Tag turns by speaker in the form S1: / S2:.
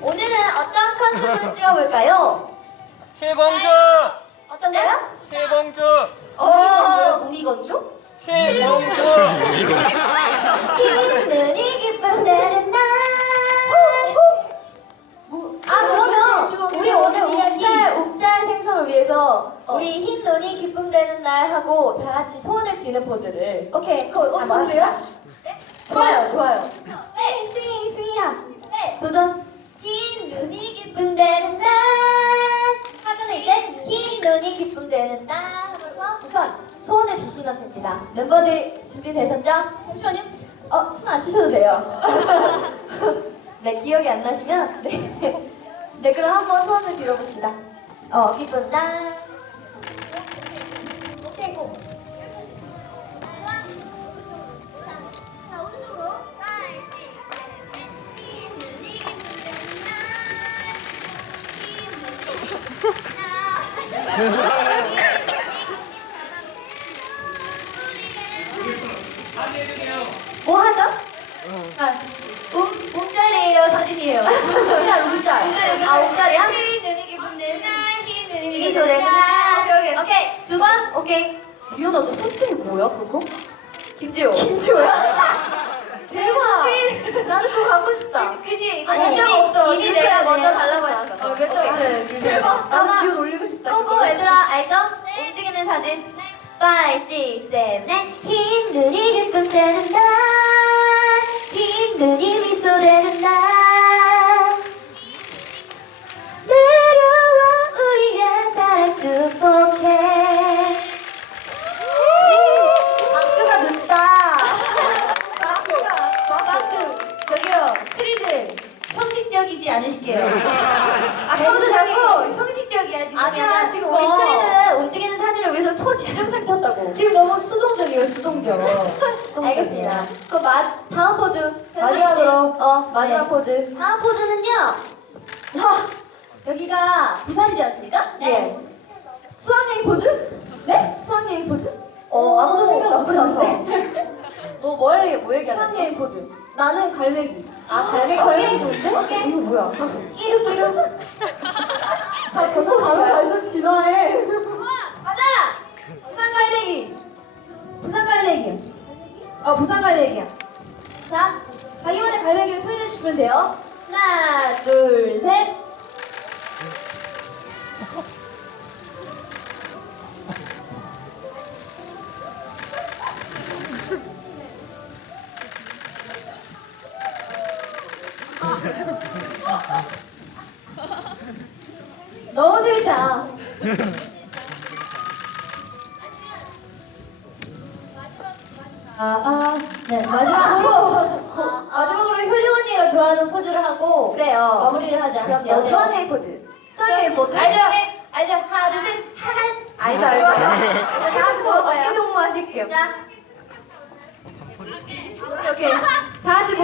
S1: 오늘은 어떤 컨셉으로 찍어볼까요? 칠공주! 어떤가요? 칠공주! 어, 우미공주?
S2: 칠공주!
S1: 눈이 깊은 데는 나! 아, 그러면 우리 오늘 옥잘, 옥잘 생성을 위해서 우리 흰 눈이 깊은 데는 날 하고 다 같이 손을 뛰는 포즈를.
S3: 오케이, 그거 한번 하세
S1: 좋아요, 좋아요. 있으니 기쁨 되는 날 우선 소원을 드시면 됩니다 멤버들 준비되셨죠?
S3: 잠시만요
S1: 어? 손안 추셔도 돼요 네 기억이 안 나시면 네네 그럼 한번 소원을 빌어보시다어기쁨날 뭐하자 응. 응. 우, 우짜리 우짜리 아, 옷자리에요 사진이에요.
S3: 옷자리, 옷자리.
S1: 아, 옷자리야? 이 소리. 오케이, 두 번. 오케이.
S3: 미안하다. 선생님 뭐야, 그거? 김지호. 김지호야? 대박. 나도 그거 갖고 싶다. 그, 그, 그지? 이거 인정 없어.
S1: 이미 내가 먼저 달라고 했어.
S3: 어, 그쵸? 대박. 나 지호 놀리고
S1: 犬派です。バイシーセーネ。 이지 않으실게요. 아, 도 자꾸 형식적이야, 지금
S3: 아니야, 지금 어. 우리 크리는 움직이는 사진을 위해서 토 재정 생겼다고.
S1: 지금 너무 수동적이요 수동적. 수이에요알그 <알겠습니다. 웃음> 마, 다음 포즈. 마지막으로. 어, 마지막 포즈. 네. 코드. 다음 포즈는요. 하, 여기가 부산지 않습니까? 네. 예. 수학여행 포즈? 네? 수학여행 포즈?
S3: 어, 아무 생각 나쁘지 않다.
S1: 너뭘뭐 얘기야
S3: 수학여행 포즈. 나는 갈매기. 아, 갈매 갈매기인데? 이거 뭐야?
S1: 이름 이름.
S3: 아, 저거 바로 가서 진화해.
S1: 가자. 부산 갈매기. 부산 갈매기. 갈 아, 어, 부산 갈매기야. 자, 자기만의 갈매기를 표현시면 돼요. 하나, 둘, 셋. 자, 아, 아, 네, 마지막으로, 마지막으로 효정 언니가 좋아하는 포즈를 하고, 그래요. 마무리를 하자.
S3: 수원의 포즈. 수원의 포즈. 알죠?
S1: 알죠? 하나, 둘, 셋,
S3: 알죠, 알죠. 다음 포즈.
S1: 계속 마실게 오케이. 다 같이